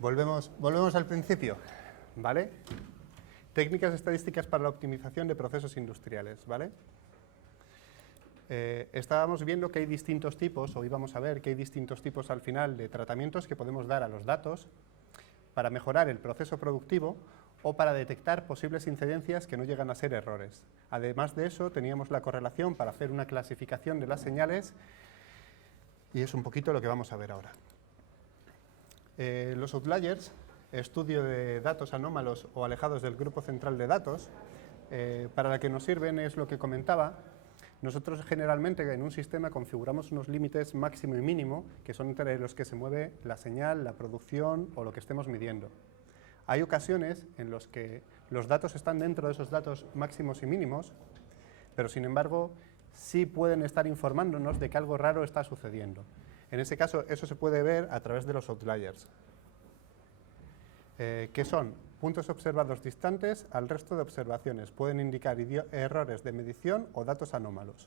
Volvemos al principio, ¿vale? Técnicas estadísticas para la optimización de procesos industriales, ¿vale? Estábamos viendo que hay distintos tipos, o íbamos a ver que hay distintos tipos al final de tratamientos que podemos dar a los datos para mejorar el proceso productivo o para detectar posibles incidencias que no llegan a ser errores. Además de eso, teníamos la correlación para hacer una clasificación de las señales y es un poquito lo que vamos a ver ahora. Los outliers, estudio de datos anómalos o alejados del grupo central de datos, para la que nos sirven es lo que comentaba. Nosotros generalmente en un sistema configuramos unos límites máximo y mínimo, que son entre los que se mueve la señal, la producción o lo que estemos midiendo. Hay ocasiones en las que los datos están dentro de esos datos máximos y mínimos, pero sin embargo sí pueden estar informándonos de que algo raro está sucediendo. En ese caso, eso se puede ver a través de los outliers, que son puntos observados distantes al resto de observaciones. Pueden indicar errores de medición o datos anómalos.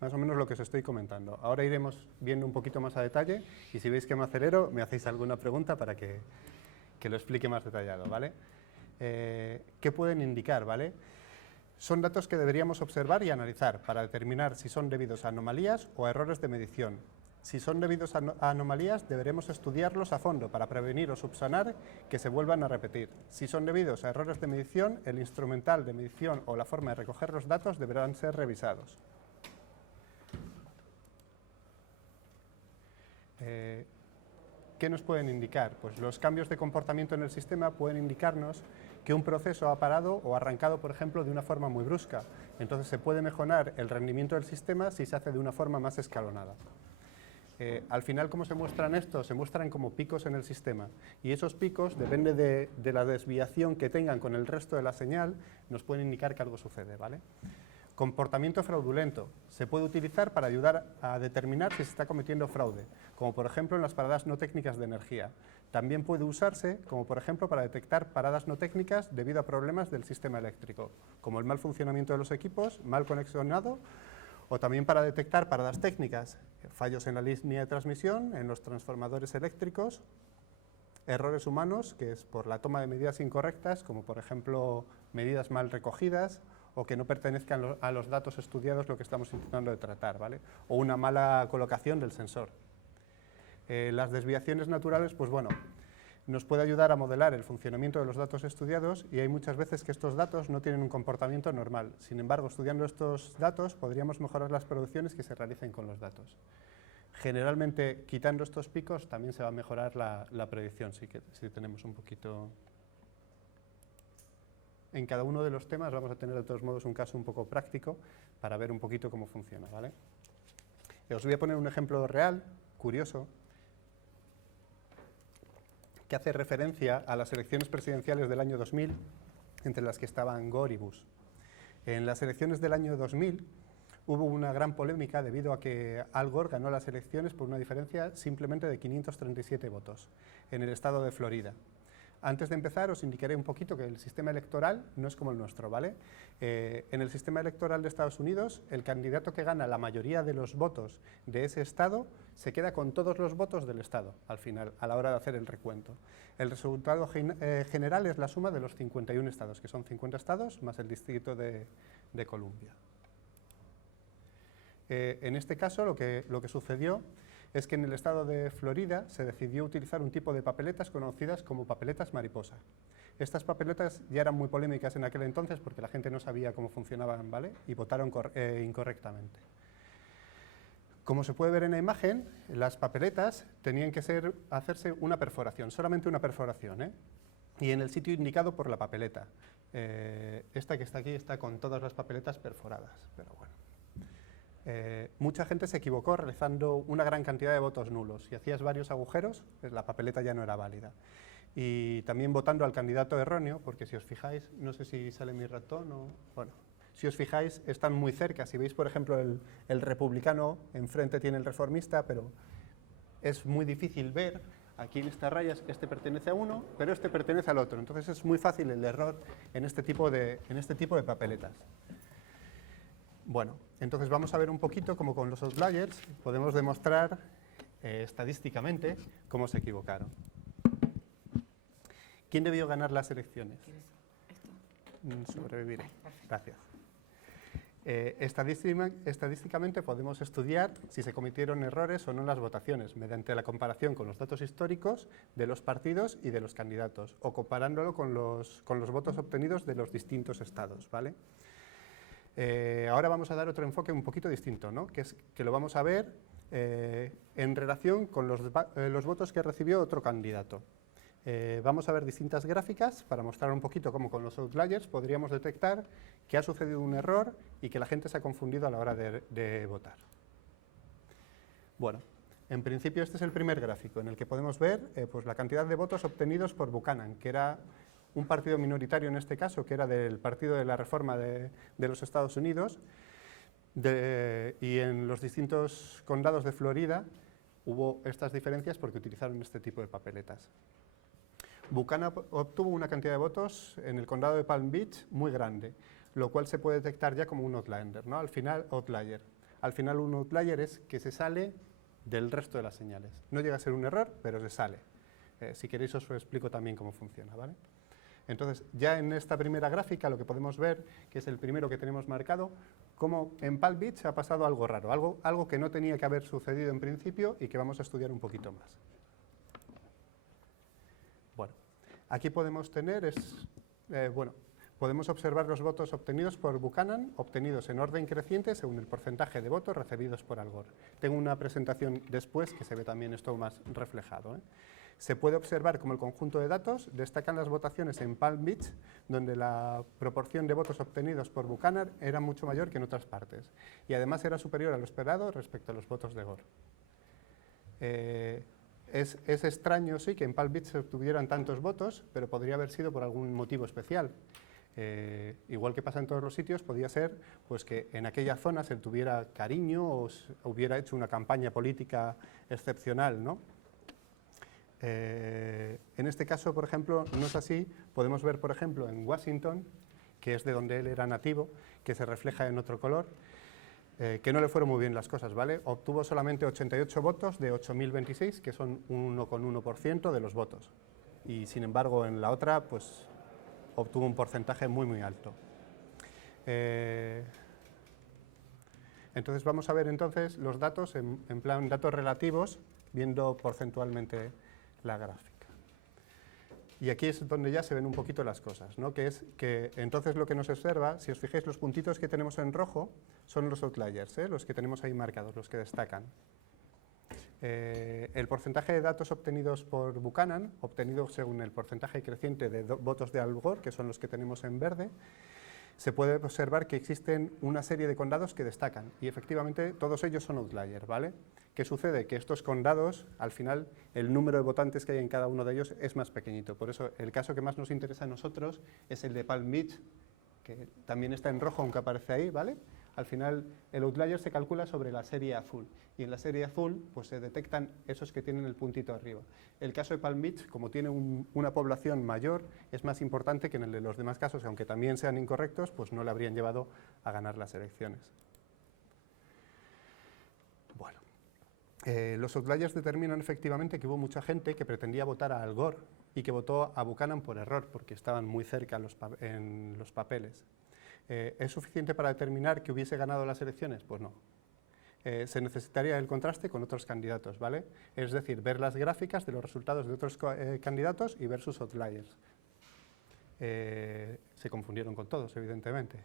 Más o menos lo que os estoy comentando. Ahora iremos viendo un poquito más a detalle y si veis que me acelero, me hacéis alguna pregunta para que lo explique más detallado, ¿vale? ¿Qué pueden indicar, ¿vale? Son datos que deberíamos observar y analizar para determinar si son debidos a anomalías o a errores de medición. Si son debidos a anomalías, deberemos estudiarlos a fondo para prevenir o subsanar que se vuelvan a repetir. Si son debidos a errores de medición, el instrumental de medición o la forma de recoger los datos deberán ser revisados. ¿Qué nos pueden indicar? Pues los cambios de comportamiento en el sistema pueden indicarnos que un proceso ha parado o arrancado, por ejemplo, de una forma muy brusca. Entonces se puede mejorar el rendimiento del sistema si se hace de una forma más escalonada. Al final, ¿cómo se muestran estos? Se muestran como picos en el sistema y esos picos, depende de la desviación que tengan con el resto de la señal, nos pueden indicar que algo sucede, ¿vale? Comportamiento fraudulento. Se puede utilizar para ayudar a determinar si se está cometiendo fraude, como por ejemplo en las paradas no técnicas de energía. También puede usarse, como por ejemplo, para detectar paradas no técnicas debido a problemas del sistema eléctrico, como el mal funcionamiento de los equipos, mal conexionado, o también para detectar paradas técnicas, fallos en la línea de transmisión, en los transformadores eléctricos, errores humanos, que es por la toma de medidas incorrectas, como por ejemplo medidas mal recogidas, o que no pertenezcan a los datos estudiados lo que estamos intentando de tratar, ¿vale? O una mala colocación del sensor. Las desviaciones naturales, pues bueno, nos puede ayudar a modelar el funcionamiento de los datos estudiados y hay muchas veces que estos datos no tienen un comportamiento normal. Sin embargo, estudiando estos datos podríamos mejorar las producciones que se realicen con los datos. Generalmente, quitando estos picos, también se va a mejorar la predicción, si tenemos un poquito. En cada uno de los temas vamos a tener de todos modos un caso un poco práctico para ver un poquito cómo funciona, ¿vale? Os voy a poner un ejemplo real, curioso, que hace referencia a las elecciones presidenciales del año 2000, entre las que estaban Gore y Bush. En las elecciones del año 2000 hubo una gran polémica debido a que Al Gore ganó las elecciones por una diferencia simplemente de 537 votos en el estado de Florida. Antes de empezar, os indicaré un poquito que el sistema electoral no es como el nuestro, ¿vale? En el sistema electoral de Estados Unidos, el candidato que gana la mayoría de los votos de ese estado se queda con todos los votos del estado, al final, a la hora de hacer el recuento. El resultado general es la suma de los 51 estados, que son 50 estados más el distrito de Columbia. En este caso, lo que sucedió es que en el estado de Florida se decidió utilizar un tipo de papeletas conocidas como papeletas mariposa. Estas papeletas ya eran muy polémicas en aquel entonces porque la gente no sabía cómo funcionaban, ¿vale? Y votaron incorrectamente. Como se puede ver en la imagen, las papeletas tenían que hacerse una perforación, solamente una perforación, ¿eh? Y en el sitio indicado por la papeleta. Esta que está aquí está con todas las papeletas perforadas, pero bueno. Mucha gente se equivocó realizando una gran cantidad de votos nulos. Si hacías varios agujeros, pues la papeleta ya no era válida. Y también votando al candidato erróneo, porque si os fijáis, no sé si sale mi ratón o... Bueno, si os fijáis, están muy cerca. Si veis, por ejemplo, el republicano, enfrente tiene el reformista, pero es muy difícil ver. Aquí en estas rayas, este pertenece a uno, pero este pertenece al otro. Entonces es muy fácil el error en este tipo de papeletas. Bueno, entonces vamos a ver un poquito cómo con los outliers podemos demostrar estadísticamente cómo se equivocaron. ¿Quién debió ganar las elecciones? ¿Esto? Sobreviviré. Vale, perfecto. Gracias. Estadísticamente podemos estudiar si se cometieron errores o no en las votaciones mediante la comparación con los datos históricos de los partidos y de los candidatos o comparándolo con los votos obtenidos de los distintos estados, ¿vale? Ahora vamos a dar otro enfoque un poquito distinto, ¿no? Que lo vamos a ver en relación con los votos que recibió otro candidato. Vamos a ver distintas gráficas para mostrar un poquito cómo con los outliers podríamos detectar que ha sucedido un error y que la gente se ha confundido a la hora de votar. Bueno, en principio este es el primer gráfico en el que podemos ver pues la cantidad de votos obtenidos por Buchanan, que era un partido minoritario en este caso, que era del Partido de la Reforma de los Estados Unidos, y en los distintos condados de Florida hubo estas diferencias porque utilizaron este tipo de papeletas. Buchanan obtuvo una cantidad de votos en el condado de Palm Beach muy grande, lo cual se puede detectar ya como un outlier, ¿no? Al final un outlier es que se sale del resto de las señales. No llega a ser un error, pero se sale. Si queréis os explico también cómo funciona, ¿vale? Entonces, ya en esta primera gráfica lo que podemos ver, que es el primero que tenemos marcado, cómo en Palm Beach ha pasado algo raro, algo que no tenía que haber sucedido en principio y que vamos a estudiar un poquito más. Bueno, aquí podemos tener, podemos observar los votos obtenidos por Buchanan, obtenidos en orden creciente según el porcentaje de votos recibidos por Al Gore. Tengo una presentación después que se ve también esto más reflejado, ¿eh? Se puede observar como el conjunto de datos destacan las votaciones en Palm Beach, donde la proporción de votos obtenidos por Buchanan era mucho mayor que en otras partes, y además era superior a lo esperado respecto a los votos de Gore. Es extraño, sí, que en Palm Beach se obtuvieran tantos votos, pero podría haber sido por algún motivo especial. Igual que pasa en todos los sitios, podía ser pues, que en aquella zona se tuviera cariño o hubiera hecho una campaña política excepcional, ¿no? En este caso, por ejemplo, no es así. Podemos ver, por ejemplo, en Washington, que es de donde él era nativo, que se refleja en otro color, que no le fueron muy bien las cosas, ¿vale? Obtuvo solamente 88 votos de 8.026, que son un 1,1% de los votos. Y, sin embargo, en la otra, pues, obtuvo un porcentaje muy, muy alto. Entonces, vamos a ver entonces los datos en plan datos relativos, viendo porcentualmente la gráfica. Y aquí es donde ya se ven un poquito las cosas, ¿no? Que es que entonces lo que nos observa, si os fijáis, los puntitos que tenemos en rojo son los outliers, los que tenemos ahí marcados, los que destacan. El porcentaje de datos obtenidos por Buchanan, obtenido según el porcentaje creciente de votos de Al Gore, que son los que tenemos en verde, se puede observar que existen una serie de condados que destacan, y efectivamente todos ellos son outliers, ¿vale? ¿Qué sucede? Que estos condados, al final, el número de votantes que hay en cada uno de ellos es más pequeñito. Por eso, el caso que más nos interesa a nosotros es el de Palm Beach, que también está en rojo, aunque aparece ahí, ¿vale? Al final, el outlier se calcula sobre la serie azul, y en la serie azul pues, se detectan esos que tienen el puntito arriba. El caso de Palm Beach, como tiene una población mayor, es más importante que en el de los demás casos, aunque también sean incorrectos, pues no le habrían llevado a ganar las elecciones. Bueno. Los outliers determinan efectivamente que hubo mucha gente que pretendía votar a Al Gore y que votó a Buchanan por error, porque estaban muy cerca en los papeles. ¿Es suficiente para determinar que hubiese ganado las elecciones? Pues no. Se necesitaría el contraste con otros candidatos, ¿vale? Es decir, ver las gráficas de los resultados de otros candidatos y ver sus outliers. Se confundieron con todos, evidentemente.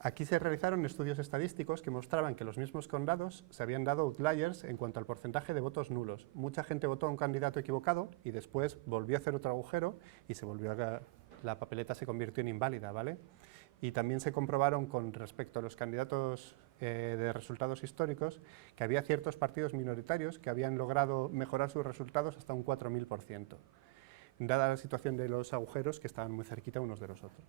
Aquí se realizaron estudios estadísticos que mostraban que los mismos condados se habían dado outliers en cuanto al porcentaje de votos nulos. Mucha gente votó a un candidato equivocado y después volvió a hacer otro agujero y la papeleta se convirtió en inválida, ¿vale? Y también se comprobaron con respecto a los candidatos de resultados históricos que había ciertos partidos minoritarios que habían logrado mejorar sus resultados hasta un 4.000%, dada la situación de los agujeros que estaban muy cerquita unos de los otros.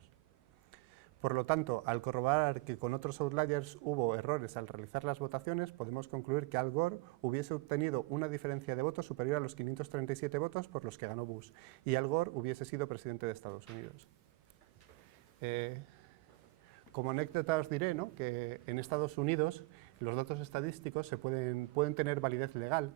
Por lo tanto, al corroborar que con otros outliers hubo errores al realizar las votaciones, podemos concluir que Al Gore hubiese obtenido una diferencia de votos superior a los 537 votos por los que ganó Bush, y Al Gore hubiese sido presidente de Estados Unidos. Como anécdota os diré, ¿no?, que en Estados Unidos los datos estadísticos pueden tener validez legal,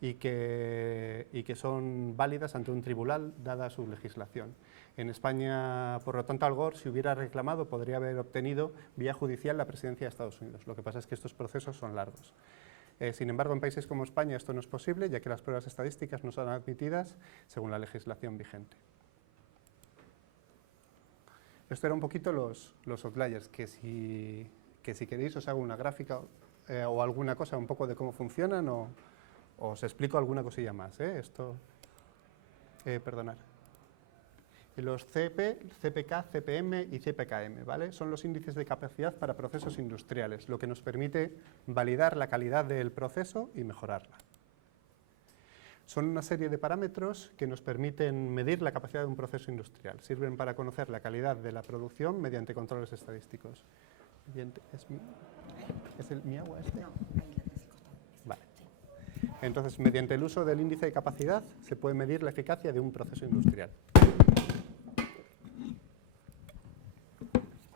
y que son válidas ante un tribunal dada su legislación. En España, por lo tanto, Al Gore, si hubiera reclamado, podría haber obtenido vía judicial la presidencia de Estados Unidos. Lo que pasa es que estos procesos son largos. Sin embargo, en países como España esto no es posible, ya que las pruebas estadísticas no son admitidas según la legislación vigente. Esto era un poquito los outliers, que si queréis os hago una gráfica o alguna cosa un poco de cómo funcionan o os explico alguna cosilla más. Perdonad. Los CP, CPK, CPM y CPKM, ¿vale? Son los índices de capacidad para procesos industriales, lo que nos permite validar la calidad del proceso y mejorarla. Son una serie de parámetros que nos permiten medir la capacidad de un proceso industrial. Sirven para conocer la calidad de la producción mediante controles estadísticos. ¿Es mi agua este? No, ahí la tienes costado. Vale. Entonces, mediante el uso del índice de capacidad se puede medir la eficacia de un proceso industrial.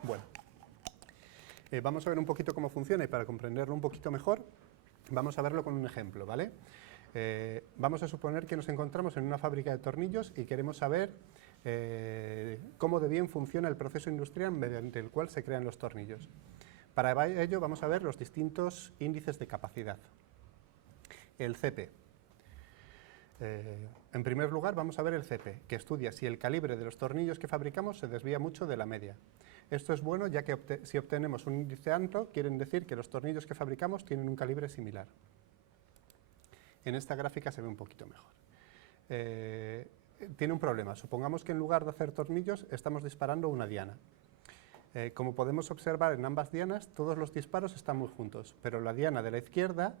Bueno, vamos a ver un poquito cómo funciona y para comprenderlo un poquito mejor, vamos a verlo con un ejemplo, ¿vale? Vamos a suponer que nos encontramos en una fábrica de tornillos y queremos saber cómo de bien funciona el proceso industrial mediante el cual se crean los tornillos. Para ello vamos a ver los distintos índices de capacidad. El CP. En primer lugar vamos a ver el CP, que estudia si el calibre de los tornillos que fabricamos se desvía mucho de la media. Esto es bueno ya que si obtenemos un índice alto, quieren decir que los tornillos que fabricamos tienen un calibre similar. En esta gráfica se ve un poquito mejor. Tiene un problema. Supongamos que en lugar de hacer tornillos estamos disparando una diana. Como podemos observar en ambas dianas, todos los disparos están muy juntos, pero en la diana de la izquierda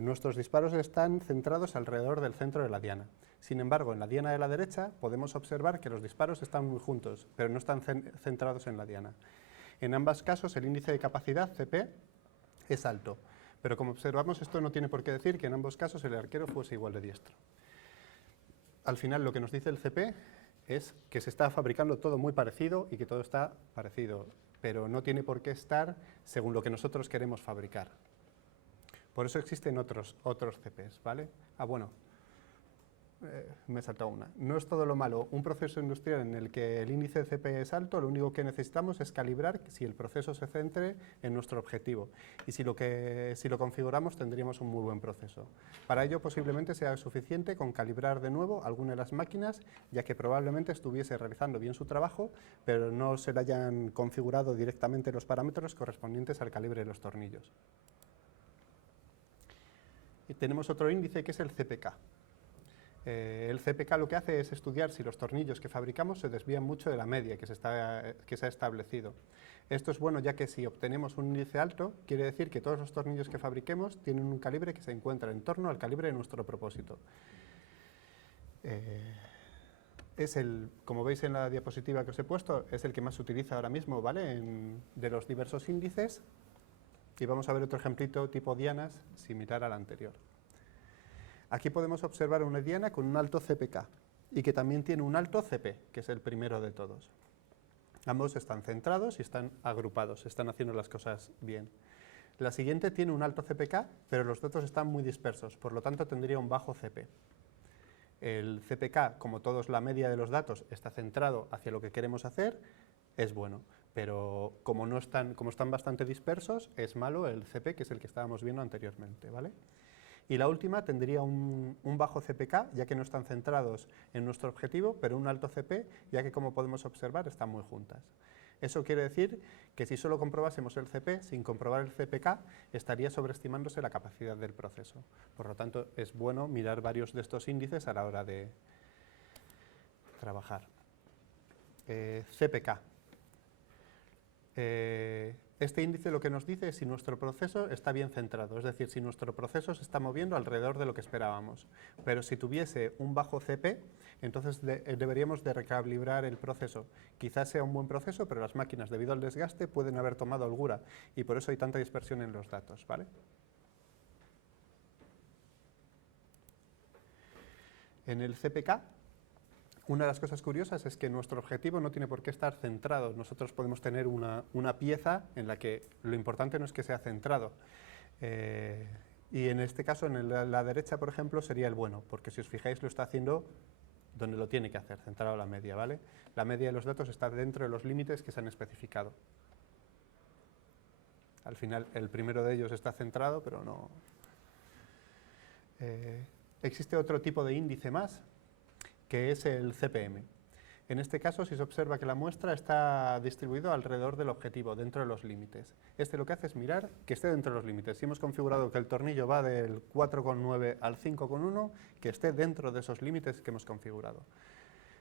nuestros disparos están centrados alrededor del centro de la diana. Sin embargo, en la diana de la derecha podemos observar que los disparos están muy juntos, pero no están centrados en la diana. En ambos casos el índice de capacidad, CP, es alto, pero como observamos esto no tiene por qué decir que en ambos casos el arquero fuese igual de diestro. Al final lo que nos dice el CP es que se está fabricando todo muy parecido y que todo está parecido, pero no tiene por qué estar según lo que nosotros queremos fabricar. Por eso existen otros CPs, ¿vale? Me he saltado una. No es todo lo malo. Un proceso industrial en el que el índice de CP es alto, lo único que necesitamos es calibrar si el proceso se centre en nuestro objetivo. Y si lo configuramos, tendríamos un muy buen proceso. Para ello, posiblemente sea suficiente con calibrar de nuevo alguna de las máquinas, ya que probablemente estuviese realizando bien su trabajo, pero no se le hayan configurado directamente los parámetros correspondientes al calibre de los tornillos. Y tenemos otro índice que es el CPK. El CPK lo que hace es estudiar si los tornillos que fabricamos se desvían mucho de la media que se ha establecido. Esto es bueno ya que si obtenemos un índice alto, quiere decir que todos los tornillos que fabriquemos tienen un calibre que se encuentra en torno al calibre de nuestro propósito. Como veis en la diapositiva que os he puesto, es el que más se utiliza ahora mismo, ¿vale? De los diversos índices. Y vamos a ver otro ejemplito tipo dianas similar al anterior. Aquí podemos observar una diana con un alto CPK y que también tiene un alto CP, que es el primero de todos. Ambos están centrados y están agrupados, están haciendo las cosas bien. La siguiente tiene un alto CPK, pero los datos están muy dispersos, por lo tanto tendría un bajo CP. El CPK, como todos la media de los datos, está centrado hacia lo que queremos hacer, es bueno. Pero como están bastante dispersos, es malo el CP, que es el que estábamos viendo anteriormente, ¿vale? Y la última tendría un bajo CPK, ya que no están centrados en nuestro objetivo, pero un alto CP, ya que como podemos observar están muy juntas. Eso quiere decir que si solo comprobásemos el CP, sin comprobar el CPK, estaría sobreestimándose la capacidad del proceso. Por lo tanto, es bueno mirar varios de estos índices a la hora de trabajar. CPK. Este índice lo que nos dice es si nuestro proceso está bien centrado, es decir, si nuestro proceso se está moviendo alrededor de lo que esperábamos. Pero si tuviese un bajo CP, entonces deberíamos de recalibrar el proceso. Quizás sea un buen proceso, pero las máquinas, debido al desgaste, pueden haber tomado holgura y por eso hay tanta dispersión en los datos, ¿vale? En el CPK, una de las cosas curiosas es que nuestro objetivo no tiene por qué estar centrado. Nosotros podemos tener una pieza en la que lo importante no es que sea centrado. Y en este caso, en la derecha, por ejemplo, sería el bueno, porque si os fijáis lo está haciendo donde lo tiene que hacer, centrado a la media, ¿vale? La media de los datos está dentro de los límites que se han especificado. Al final, el primero de ellos está centrado, pero no... existe otro tipo de índice más, que es el CPM. En este caso, si se observa que la muestra está distribuida alrededor del objetivo, dentro de los límites. Este lo que hace es mirar que esté dentro de los límites. Si hemos configurado que el tornillo va del 4,9 al 5,1, que esté dentro de esos límites que hemos configurado.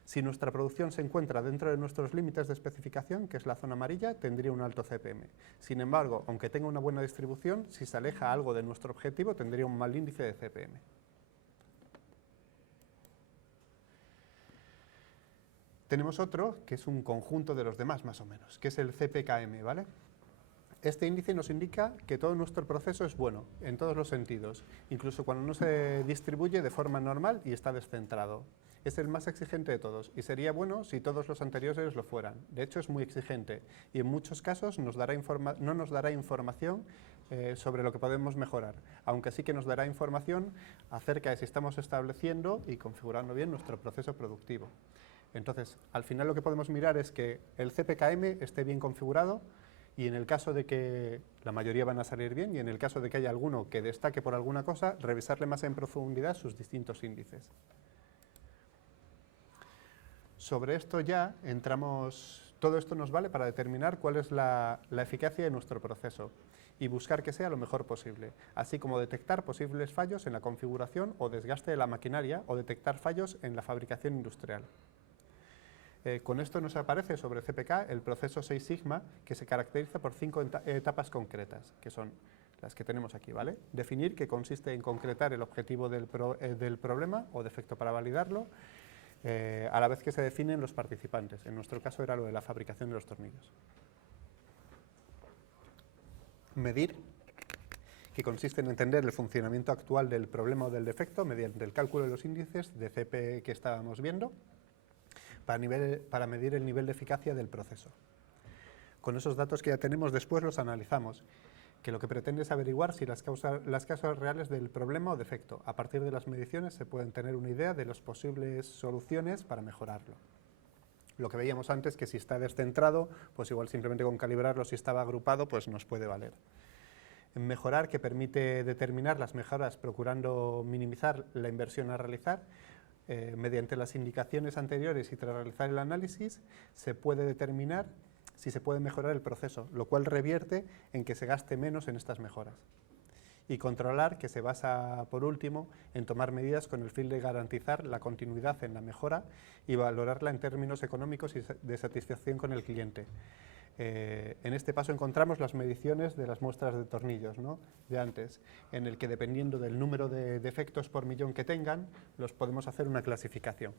Si nuestra producción se encuentra dentro de nuestros límites de especificación, que es la zona amarilla, tendría un alto CPM. Sin embargo, aunque tenga una buena distribución, si se aleja algo de nuestro objetivo, tendría un mal índice de CPM. Tenemos otro, que es un conjunto de los demás, más o menos, que es el CPKM, ¿vale? Este índice nos indica que todo nuestro proceso es bueno, en todos los sentidos, incluso cuando no se distribuye de forma normal y está descentrado. Es el más exigente de todos, y sería bueno si todos los anteriores lo fueran. De hecho, es muy exigente, y en muchos casos no nos dará información sobre lo que podemos mejorar, aunque sí que nos dará información acerca de si estamos estableciendo y configurando bien nuestro proceso productivo. Entonces, al final lo que podemos mirar es que el CPKM esté bien configurado y en el caso de que la mayoría van a salir bien y en el caso de que haya alguno que destaque por alguna cosa, revisarle más en profundidad sus distintos índices. Sobre esto ya entramos, todo esto nos vale para determinar cuál es la eficacia de nuestro proceso y buscar que sea lo mejor posible, así como detectar posibles fallos en la configuración o desgaste de la maquinaria o detectar fallos en la fabricación industrial. Con esto nos aparece sobre CPK el proceso 6 Sigma, que se caracteriza por 5 etapas concretas, que son las que tenemos aquí, ¿vale? Definir, que consiste en concretar el objetivo del problema o defecto para validarlo, a la vez que se definen los participantes. En nuestro caso era lo de la fabricación de los tornillos. Medir, que consiste en entender el funcionamiento actual del problema o del defecto mediante el cálculo de los índices de CP que estábamos viendo, para medir el nivel de eficacia del proceso. Con esos datos que ya tenemos, después los analizamos, que lo que pretende es averiguar si las causas reales del problema o defecto. A partir de las mediciones se pueden tener una idea de las posibles soluciones para mejorarlo. Lo que veíamos antes, que si está descentrado, pues igual simplemente con calibrarlo, si estaba agrupado, pues nos puede valer. Mejorar, que permite determinar las mejoras procurando minimizar la inversión a realizar. Mediante las indicaciones anteriores y tras realizar el análisis se puede determinar si se puede mejorar el proceso, lo cual revierte en que se gaste menos en estas mejoras. Y controlar, que se basa, por último, en tomar medidas con el fin de garantizar la continuidad en la mejora y valorarla en términos económicos y de satisfacción con el cliente. En este paso encontramos las mediciones de las muestras de tornillos, ¿no?, de antes, en el que dependiendo del número de defectos por millón que tengan, los podemos hacer una clasificación.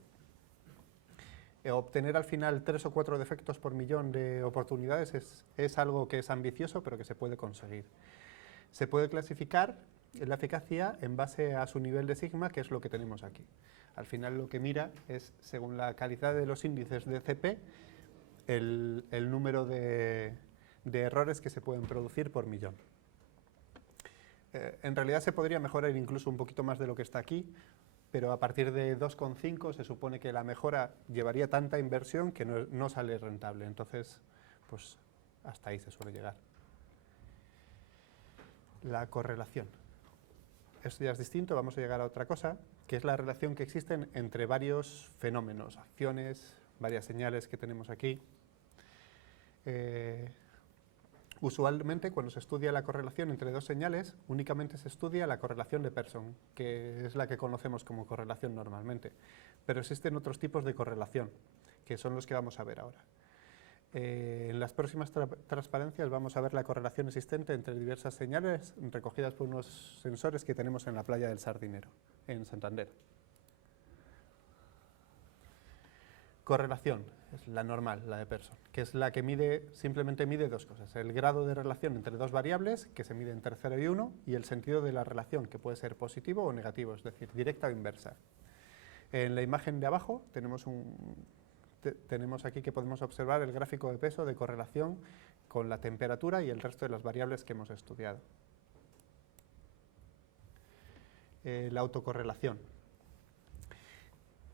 Obtener al final 3 o 4 defectos por millón de oportunidades es algo que es ambicioso, pero que se puede conseguir. Se puede clasificar la eficacia en base a su nivel de sigma, que es lo que tenemos aquí. Al final lo que mira es, según la calidad de los índices de CP, el número de errores que se pueden producir por millón. En realidad se podría mejorar incluso un poquito más de lo que está aquí, pero a partir de 2,5 se supone que la mejora llevaría tanta inversión que no sale rentable. Entonces, pues hasta ahí se suele llegar. La correlación. Esto ya es distinto, vamos a llegar a otra cosa, que es la relación que existe entre varios fenómenos, acciones, varias señales que tenemos aquí. Usualmente, cuando se estudia la correlación entre dos señales, únicamente se estudia la correlación de Pearson, que es la que conocemos como correlación normalmente. Pero existen otros tipos de correlación, que son los que vamos a ver ahora. En las próximas transparencias vamos a ver la correlación existente entre diversas señales recogidas por unos sensores que tenemos en la playa del Sardinero, en Santander. Correlación, es la normal, la de Pearson, que es la que simplemente mide dos cosas: el grado de relación entre dos variables, que se mide entre 0 y 1, y el sentido de la relación, que puede ser positivo o negativo, es decir, directa o inversa. En la imagen de abajo tenemos aquí que podemos observar el gráfico de peso de correlación con la temperatura y el resto de las variables que hemos estudiado. la autocorrelación.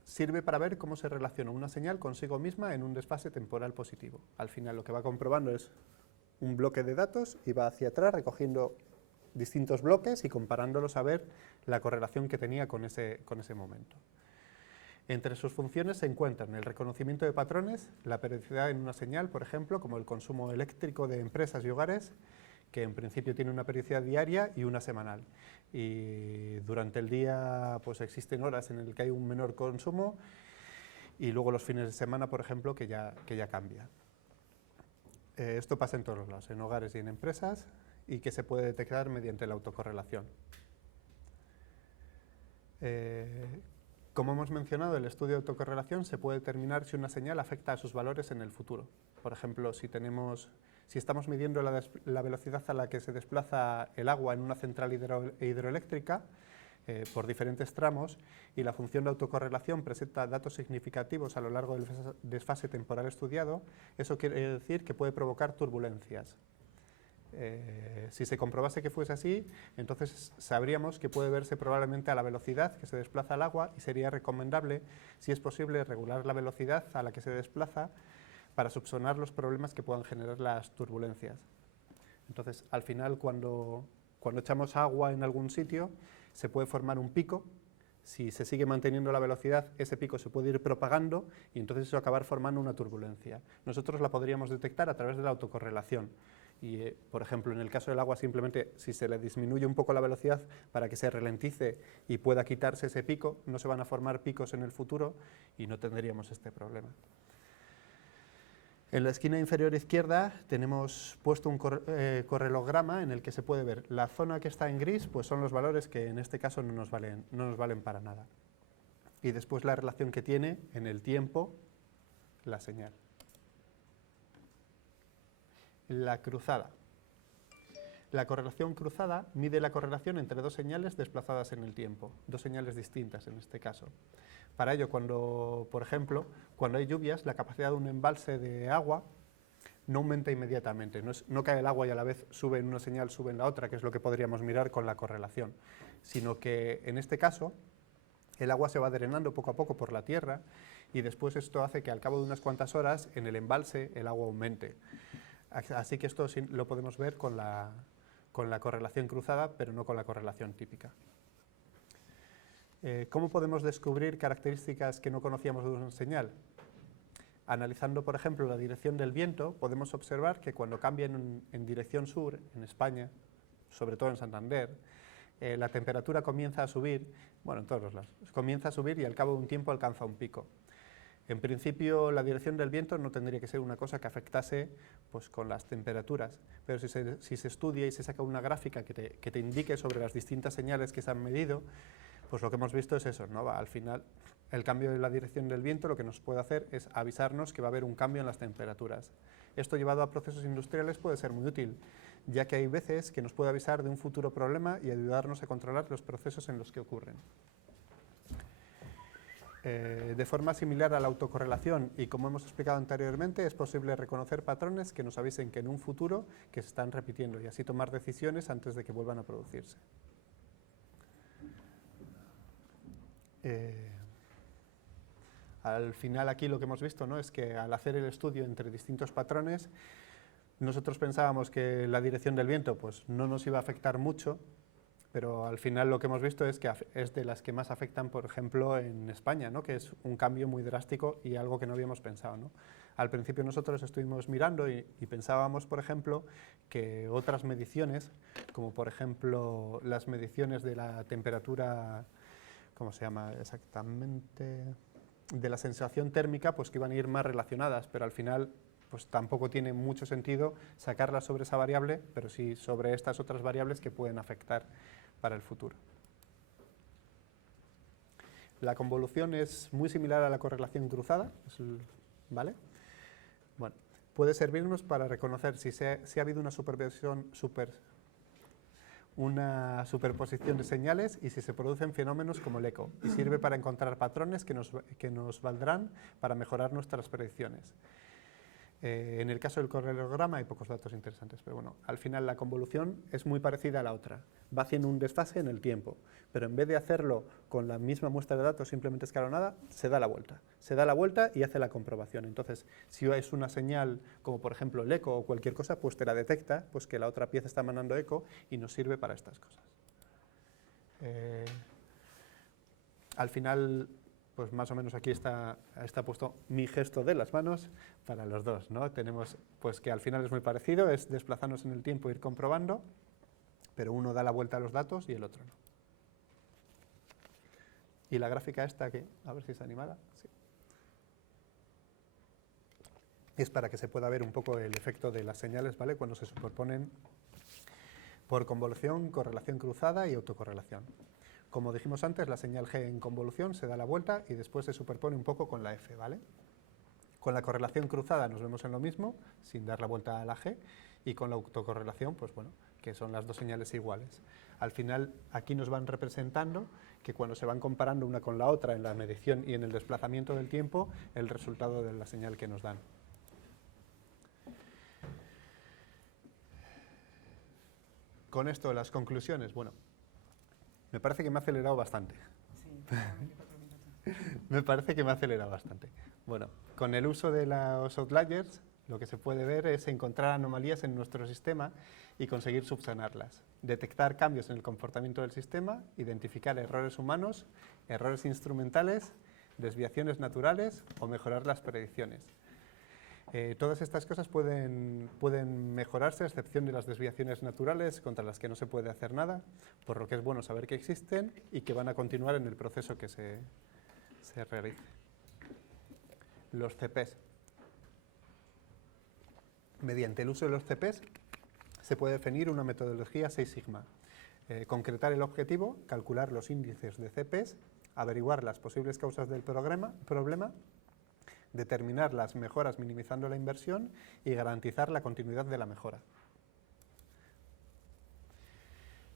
Sirve para ver cómo se relaciona una señal consigo misma en un desfase temporal positivo. Al final lo que va comprobando es un bloque de datos y va hacia atrás recogiendo distintos bloques y comparándolos a ver la correlación que tenía con ese momento. Entre sus funciones se encuentran el reconocimiento de patrones, la periodicidad en una señal, por ejemplo, como el consumo eléctrico de empresas y hogares, que en principio tiene una periodicidad diaria y una semanal. Y durante el día pues existen horas en las que hay un menor consumo y luego los fines de semana, por ejemplo, que ya cambia. Esto pasa en todos los lados, en hogares y en empresas, y que se puede detectar mediante la autocorrelación. Como hemos mencionado, el estudio de autocorrelación se puede determinar si una señal afecta a sus valores en el futuro. Por ejemplo, si estamos midiendo la velocidad a la que se desplaza el agua en una central hidroeléctrica por diferentes tramos y la función de autocorrelación presenta datos significativos a lo largo del desfase temporal estudiado, eso quiere decir que puede provocar turbulencias. Si se comprobase que fuese así, entonces sabríamos que puede verse probablemente a la velocidad que se desplaza el agua y sería recomendable, si es posible, regular la velocidad a la que se desplaza para subsanar los problemas que puedan generar las turbulencias. Entonces, al final, cuando echamos agua en algún sitio, se puede formar un pico. Si se sigue manteniendo la velocidad, ese pico se puede ir propagando y entonces eso acabar formando una turbulencia. Nosotros la podríamos detectar a través de la autocorrelación. Y, por ejemplo, en el caso del agua, simplemente si se le disminuye un poco la velocidad para que se ralentice y pueda quitarse ese pico, no se van a formar picos en el futuro y no tendríamos este problema. En la esquina inferior izquierda tenemos puesto un correlograma en el que se puede ver la zona que está en gris, pues son los valores que en este caso no nos valen para nada. Y después la relación que tiene en el tiempo la señal. La cruzada. La correlación cruzada mide la correlación entre dos señales desplazadas en el tiempo, dos señales distintas en este caso. Para ello, por ejemplo, cuando hay lluvias, la capacidad de un embalse de agua no aumenta inmediatamente, no cae el agua y a la vez sube en una señal, sube en la otra, que es lo que podríamos mirar con la correlación, sino que en este caso el agua se va drenando poco a poco por la tierra y después esto hace que al cabo de unas cuantas horas en el embalse el agua aumente. Así que esto lo podemos ver con la correlación cruzada, pero no con la correlación típica. ¿Cómo podemos descubrir características que no conocíamos de una señal? Analizando, por ejemplo, la dirección del viento, podemos observar que cuando cambia en dirección sur, en España, sobre todo en Santander, la temperatura comienza a subir, bueno, en todos los lados, comienza a subir y al cabo de un tiempo alcanza un pico. En principio, la dirección del viento no tendría que ser una cosa que afectase pues, con las temperaturas, pero si se estudia y se saca una gráfica que te indique sobre las distintas señales que se han medido, pues lo que hemos visto es eso, ¿no? Al final, el cambio de la dirección del viento lo que nos puede hacer es avisarnos que va a haber un cambio en las temperaturas. Esto llevado a procesos industriales puede ser muy útil, ya que hay veces que nos puede avisar de un futuro problema y ayudarnos a controlar los procesos en los que ocurren. De forma similar a la autocorrelación y como hemos explicado anteriormente, es posible reconocer patrones que nos avisen que en un futuro que se están repitiendo y así tomar decisiones antes de que vuelvan a producirse. Al final aquí lo que hemos visto, ¿no?, es que al hacer el estudio entre distintos patrones, nosotros pensábamos que la dirección del viento pues, no nos iba a afectar mucho, pero al final lo que hemos visto es que es de las que más afectan, por ejemplo, en España, ¿no?, que es un cambio muy drástico y algo que no habíamos pensado, ¿no? Al principio nosotros estuvimos mirando y pensábamos, por ejemplo, que otras mediciones, como por ejemplo las mediciones de la temperatura, ¿cómo se llama exactamente?, de la sensación térmica, pues que iban a ir más relacionadas, pero al final pues tampoco tiene mucho sentido sacarlas sobre esa variable, pero sí sobre estas otras variables que pueden afectar para el futuro. La convolución es muy similar a la correlación cruzada, ¿vale? Bueno, puede servirnos para reconocer si ha habido una superposición de señales y si se producen fenómenos como el eco, y sirve para encontrar patrones que nos valdrán para mejorar nuestras predicciones. En el caso del correlograma hay pocos datos interesantes, pero bueno, al final la convolución es muy parecida a la otra. Va haciendo un desfase en el tiempo, pero en vez de hacerlo con la misma muestra de datos simplemente escalonada, se da la vuelta. Se da la vuelta y hace la comprobación. Entonces, si es una señal, como por ejemplo el eco o cualquier cosa, pues te la detecta, pues que la otra pieza está mandando eco y nos sirve para estas cosas. Al final, pues más o menos aquí está puesto mi gesto de las manos para los dos, ¿no? Tenemos pues que al final es muy parecido, es desplazarnos en el tiempo e ir comprobando, pero uno da la vuelta a los datos y el otro no. Y la gráfica esta, que a ver si es animada, sí. Es para que se pueda ver un poco el efecto de las señales, ¿vale? Cuando se superponen por convolución, correlación cruzada y autocorrelación. Como dijimos antes, la señal G en convolución se da la vuelta y después se superpone un poco con la F, ¿vale? Con la correlación cruzada nos vemos en lo mismo, sin dar la vuelta a la G, y con la autocorrelación, pues bueno, que son las dos señales iguales. Al final, aquí nos van representando que cuando se van comparando una con la otra en la medición y en el desplazamiento del tiempo, el resultado de la señal que nos dan. Con esto, las conclusiones, bueno, me parece que me ha acelerado bastante. Sí, Me parece que me ha acelerado bastante. Bueno, con el uso de los outliers, lo que se puede ver es encontrar anomalías en nuestro sistema y conseguir subsanarlas. Detectar cambios en el comportamiento del sistema, identificar errores humanos, errores instrumentales, desviaciones naturales o mejorar las predicciones. Todas estas cosas pueden mejorarse a excepción de las desviaciones naturales contra las que no se puede hacer nada, por lo que es bueno saber que existen y que van a continuar en el proceso que se realice. Los CPs. Mediante el uso de los CPs se puede definir una metodología 6 sigma. Concretar el objetivo, calcular los índices de CPs, averiguar las posibles causas del problema, determinar las mejoras minimizando la inversión y garantizar la continuidad de la mejora.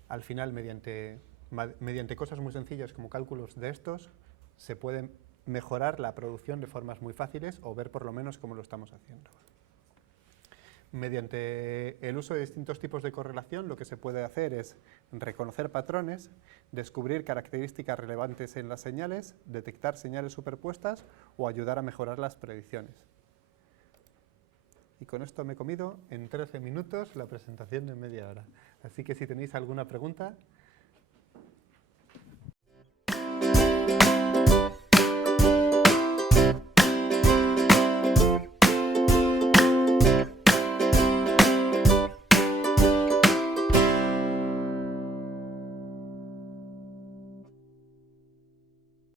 Al final, mediante cosas muy sencillas como cálculos de estos, se puede mejorar la producción de formas muy fáciles o ver por lo menos cómo lo estamos haciendo. Mediante el uso de distintos tipos de correlación, lo que se puede hacer es reconocer patrones, descubrir características relevantes en las señales, detectar señales superpuestas o ayudar a mejorar las predicciones. Y con esto me he comido en 13 minutos la presentación de media hora. Así que si tenéis alguna pregunta...